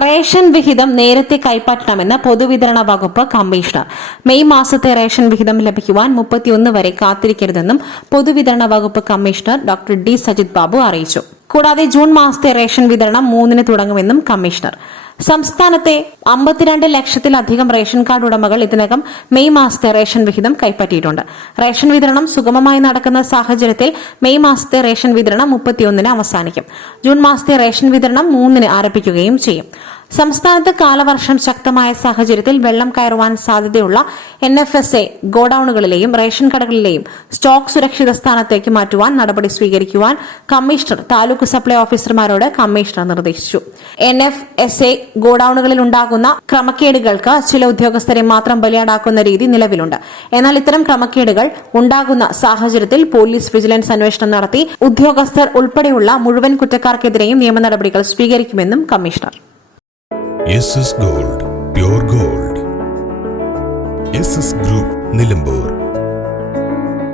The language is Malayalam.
റേഷൻ വിഹിതം നേരത്തെ കൈപ്പറ്റണമെന്ന് പൊതുവിതരണ വകുപ്പ് കമ്മീഷണർ. മെയ് മാസത്തെ റേഷൻ വിഹിതം ലഭിക്കുവാൻ 31 വരെ കാത്തിരിക്കരുതെന്നും പൊതുവിതരണ വകുപ്പ് commissioner doctor D Sajith Babu അറിയിച്ചു. കൂടാതെ ജൂൺ മാസത്തെ റേഷൻ വിതരണം 3-ന് തുടങ്ങുമെന്നും കമ്മീഷണർ. സംസ്ഥാനത്തെ 52 ലക്ഷത്തിലധികം റേഷൻ കാർഡ് ഉടമകൾ ഇതിനകം മെയ് മാസത്തെ റേഷൻ വിഹിതം കൈപ്പറ്റിയിട്ടുണ്ട്. റേഷൻ വിതരണം സുഗമമായി നടക്കുന്ന സാഹചര്യത്തിൽ മെയ് മാസത്തെ റേഷൻ വിതരണം 31-ന് അവസാനിക്കും. ജൂൺ മാസത്തെ റേഷൻ വിതരണം 3-ന് ആരംഭിക്കുകയും ചെയ്യും. സംസ്ഥാനത്ത് കാലവർഷം ശക്തമായ സാഹചര്യത്തിൽ വെള്ളം കയറുവാൻ സാധ്യതയുള്ള NFSA ഗോഡൌണുകളിലെയും റേഷൻ കടകളിലെയും സ്റ്റോക്ക് സുരക്ഷിത സ്ഥാനത്തേക്ക് മാറ്റുവാൻ നടപടി സ്വീകരിക്കുവാൻ കമ്മീഷണർ താലൂക്ക് സപ്ലൈ ഓഫീസർമാരോട് കമ്മീഷണർ നിർദ്ദേശിച്ചു. NFSA ഗോഡൌണുകളിൽ ഉണ്ടാകുന്ന ക്രമക്കേടുകൾക്ക് ചില ഉദ്യോഗസ്ഥരെ മാത്രം ബലിയാടാക്കുന്ന രീതി നിലവിലുണ്ട്. എന്നാൽ ഇത്തരം ക്രമക്കേടുകൾ ഉണ്ടാകുന്ന സാഹചര്യത്തിൽ പോലീസ് വിജിലൻസ് അന്വേഷണം നടത്തി ഉദ്യോഗസ്ഥർ ഉൾപ്പെടെയുള്ള മുഴുവൻ കുറ്റക്കാർക്കെതിരെയും നിയമ നടപടികൾ സ്വീകരിക്കുമെന്നും commissioner. SS Gold, pure gold. SS Group, Nilambur.